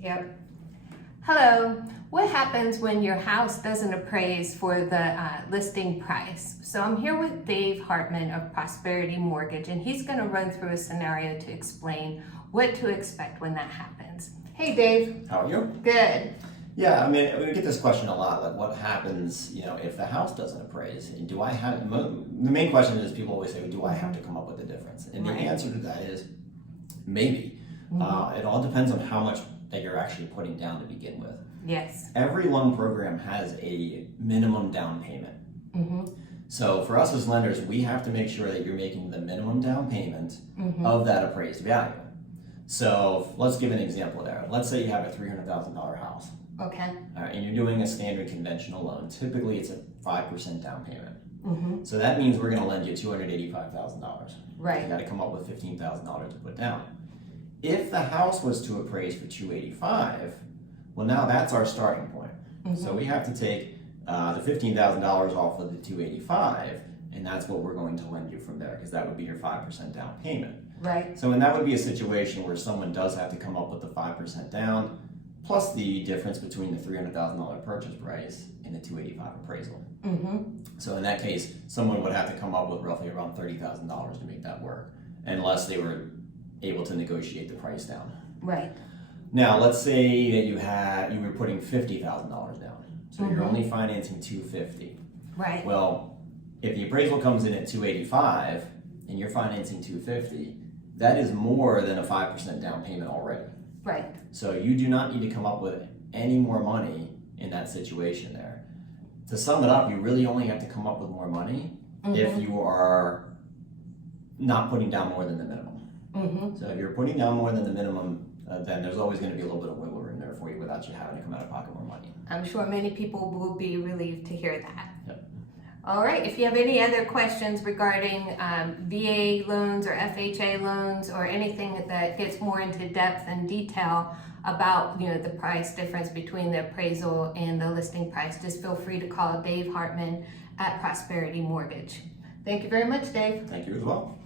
Yep. Hello. What happens when your house doesn't appraise for the listing price? So I'm here with Dave Hartman of Prosperity Mortgage, and he's going to run through a scenario to explain what to expect when that happens. Hey, Dave. How are you? Good. Yeah, I mean, we get this question a lot, like what happens, if the house doesn't appraise? And do I have, the main question is people always say, do I have to come up with a difference? And the answer to that is maybe. It all depends on how much that you're actually putting down to begin with. Yes. Every loan program has a minimum down payment. So for us as lenders, we have to make sure that you're making the minimum down payment of that appraised value. So let's give an example there. Let's say you have a $300,000 house. Okay. All right, and you're doing a standard conventional loan. Typically, it's a 5% down payment. So that means we're going to lend you $285,000. Right. You got to come up with $15,000 to put down. If the house was to appraise for $285,000, well, now that's our starting point. So we have to take the $15,000 off of the $285,000, and that's what we're going to lend you from there, because that would be your 5% down payment. Right. So, and that would be a situation where someone does have to come up with the 5% down, plus the difference between the $300,000 purchase price and the $285,000 appraisal. So in that case, someone would have to come up with roughly around $30,000 to make that work, unless they were able to negotiate the price down. Right. Now, let's say that you were putting $50,000 down, so you're only financing $250,000. Right. Well, if the appraisal comes in at $285,000 and you're financing $250,000, that is more than a 5% down payment already. Right. So you do not need to come up with any more money in that situation there. To sum it up, you really only have to come up with more money if you are not putting down more than the minimum. So if you're putting down more than the minimum, then there's always going to be a little bit of wiggle room there for you without you having to come out of pocket more money. I'm sure many people will be relieved to hear that. Yep. All right, if you have any other questions regarding VA loans or FHA loans or anything that gets more into depth and detail about the price difference between the appraisal and the listing price, just feel free to call Dave Hartman at Prosperity Mortgage. Thank you very much, Dave. Thank you as well.